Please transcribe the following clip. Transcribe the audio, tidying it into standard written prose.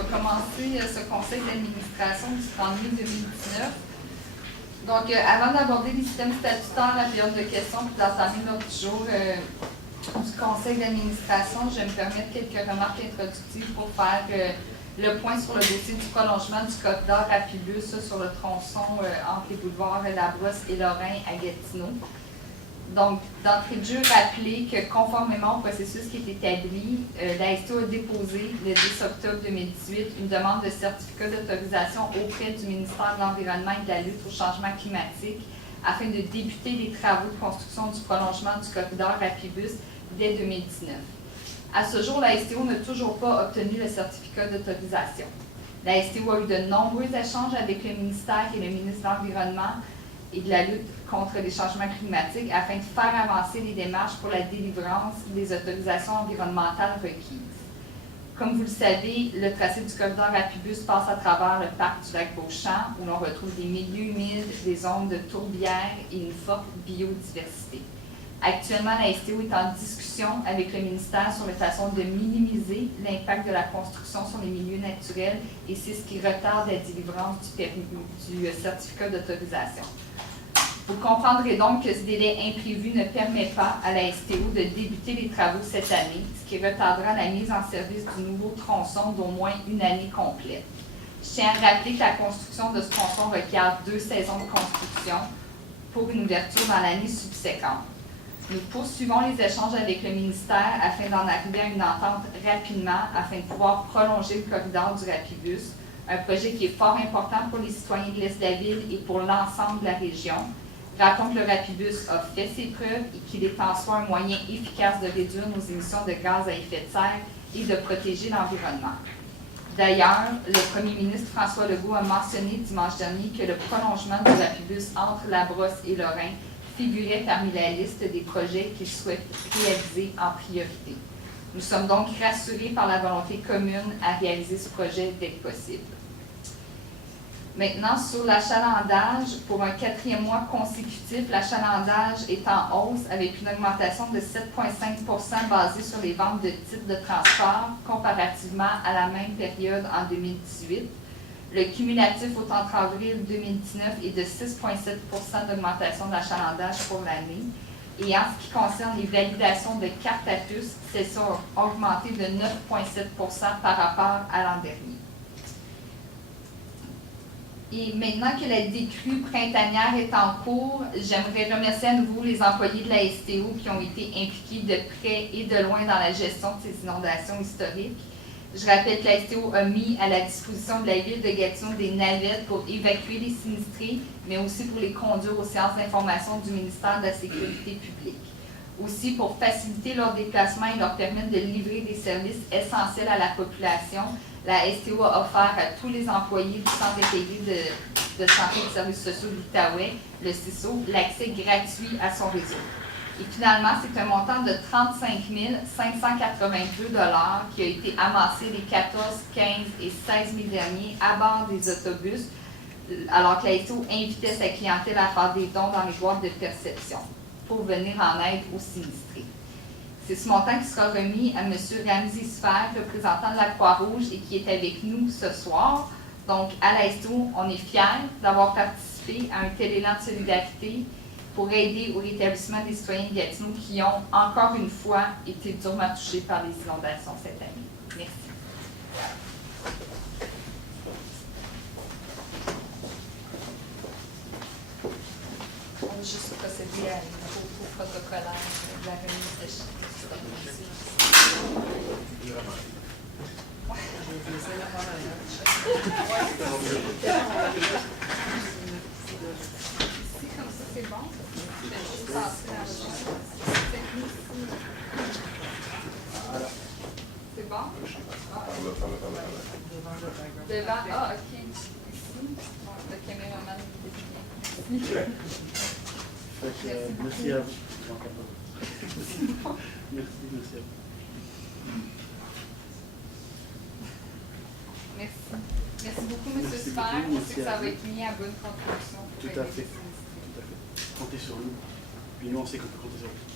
va commencer ce conseil d'administration du 30 mai 2019. Donc, avant d'aborder les systèmes statutaires, la période de questions, puis d'entamer l'ordre du jour du conseil d'administration, je vais me permettre quelques remarques introductives pour faire le point sur le dossier du prolongement du corridor Rapibus sur le tronçon entre les boulevards Labrosse et Lorrain à Gatineau. Donc, d'entrée de jeu, rappeler que conformément au processus qui est établi, la STO a déposé le 10 octobre 2018 une demande de certificat d'autorisation auprès du ministère de l'Environnement et de la lutte au changement climatique afin de débuter les travaux de construction du prolongement du corridor Rapibus dès 2019. À ce jour, la STO n'a toujours pas obtenu le certificat d'autorisation. La STO a eu de nombreux échanges avec le ministère et le ministre de l'Environnement et de la lutte contre les changements climatiques afin de faire avancer les démarches pour la délivrance des autorisations environnementales requises. Comme vous le savez, le tracé du corridor Rapibus passe à travers le parc du lac Beauchamp, où l'on retrouve des milieux humides, des zones de tourbières et une forte biodiversité. Actuellement, la STO est en discussion avec le ministère sur la façon de minimiser l'impact de la construction sur les milieux naturels et c'est ce qui retarde la délivrance du certificat d'autorisation. Vous comprendrez donc que ce délai imprévu ne permet pas à la STO de débuter les travaux cette année, ce qui retardera la mise en service du nouveau tronçon d'au moins une année complète. Je tiens à rappeler que la construction de ce tronçon requiert 2 saisons de construction pour une ouverture dans l'année subséquente. Nous poursuivons les échanges avec le ministère afin d'en arriver à une entente rapidement afin de pouvoir prolonger le corridor du Rapibus, un projet qui est fort important pour les citoyens de l'Est de la ville et pour l'ensemble de la région. Raconte que le Rapibus a fait ses preuves et qu'il est en soi un moyen efficace de réduire nos émissions de gaz à effet de serre et de protéger l'environnement. D'ailleurs, le premier ministre François Legault a mentionné dimanche dernier que le prolongement du Rapibus entre Labrosse et Lorrain figurait parmi la liste des projets qu'il souhaite réaliser en priorité. Nous sommes donc rassurés par la volonté commune à réaliser ce projet dès que possible. Maintenant, sur l'achalandage, pour un 4e mois consécutif, l'achalandage est en hausse avec une augmentation de 7,5 basée sur les ventes de titres de transport comparativement à la même période en 2018. Le cumulatif au 30 avril 2019 est de 6,7 d'augmentation de l'achalandage pour l'année. Et en ce qui concerne les validations de cartes à puces, celles-ci ont augmenté de 9,7 par rapport à l'an dernier. Et maintenant que la décrue printanière est en cours, j'aimerais remercier à nouveau les employés de la STO qui ont été impliqués de près et de loin dans la gestion de ces inondations historiques. Je rappelle que la STO a mis à la disposition de la ville de Gatineau des navettes pour évacuer les sinistrés, mais aussi pour les conduire aux séances d'information du ministère de la Sécurité publique. Aussi, pour faciliter leur déplacement et leur permettre de livrer des services essentiels à la population, la STO a offert à tous les employés du Centre intégré de santé et de services sociaux de l'Outaouais, le CISO, l'accès gratuit à son réseau. Et finalement, c'est un montant de 35 582 $ qui a été amassé les 14, 15 et 16 mai derniers à bord des autobus, alors que la STO invitait sa clientèle à faire des dons dans les boîtes de perception pour venir en aide aux sinistrés. C'est ce montant qui sera remis à M. Ramzi Sfer, représentant de la Croix-Rouge et qui est avec nous ce soir. Donc, à la STO, on est fiers d'avoir participé à un tel élan de solidarité pour aider au rétablissement des citoyens de Gatineau qui ont, encore une fois, été durement touchés par les inondations cette année. Merci. On va juste procéder à une photo protocolaire de la remise de chèques. Comme ça, c'est bon. Je vais juste passer la c'est bon? Devant, ah, ok. Ici. Bon, le caméraman est bien. Merci à vous. Merci à vous. Merci. Merci beaucoup, M. Sfer. Je sais que ça va être mis à bonne contribution. Tout à fait. Tout à fait. Comptez sur nous. Puis nous, on sait qu'on peut compter sur vous.